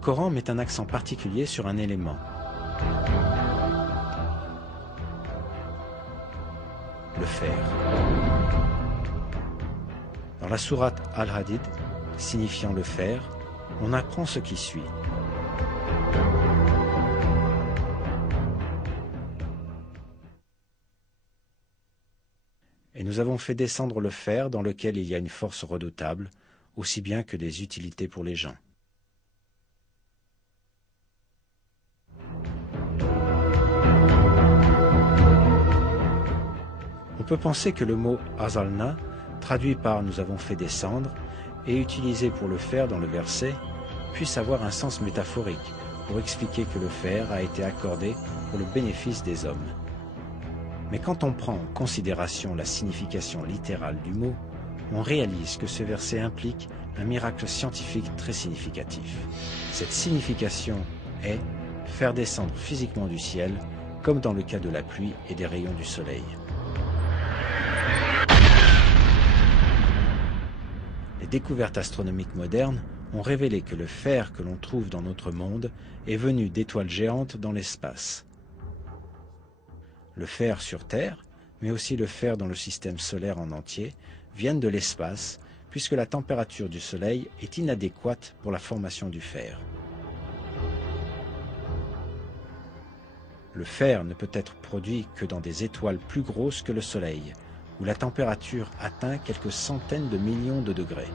Coran met un accent particulier sur un élément. Le fer. Dans la sourate Al-Hadid, signifiant le fer, on apprend ce qui suit. Et nous avons fait descendre le fer dans lequel il y a une force redoutable, aussi bien que des utilités pour les gens. On peut penser que le mot « azalna », traduit par « nous avons fait descendre » et utilisé pour le fer dans le verset, puisse avoir un sens métaphorique pour expliquer que le fer a été accordé pour le bénéfice des hommes. Mais quand on prend en considération la signification littérale du mot, on réalise que ce verset implique un miracle scientifique très significatif. Cette signification est faire descendre physiquement du ciel, comme dans le cas de la pluie et des rayons du soleil. Les découvertes astronomiques modernes ont révélé que le fer que l'on trouve dans notre monde est venu d'étoiles géantes dans l'espace. Le fer sur Terre, mais aussi le fer dans le système solaire en entier, viennent de l'espace, puisque la température du Soleil est inadéquate pour la formation du fer. Le fer ne peut être produit que dans des étoiles plus grosses que le Soleil, où la température atteint quelques centaines de millions de degrés.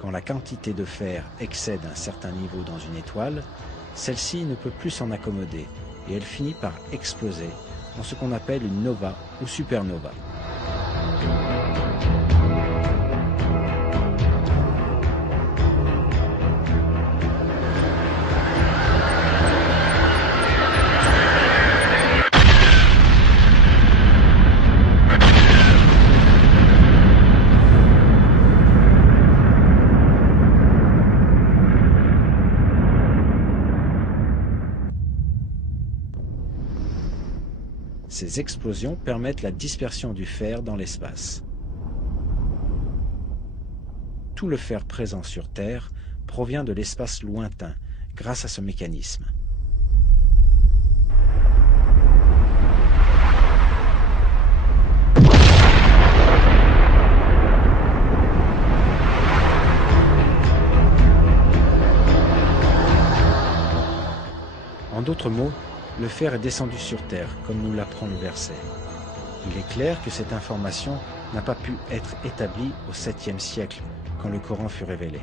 Quand la quantité de fer excède un certain niveau dans une étoile, celle-ci ne peut plus s'en accommoder et elle finit par exploser en ce qu'on appelle une nova ou supernova. Ces explosions permettent la dispersion du fer dans l'espace. Tout le fer présent sur Terre provient de l'espace lointain grâce à ce mécanisme. En d'autres mots, le fer est descendu sur Terre, comme nous l'apprend le verset. Il est clair que cette information n'a pas pu être établie au 7e siècle, quand le Coran fut révélé.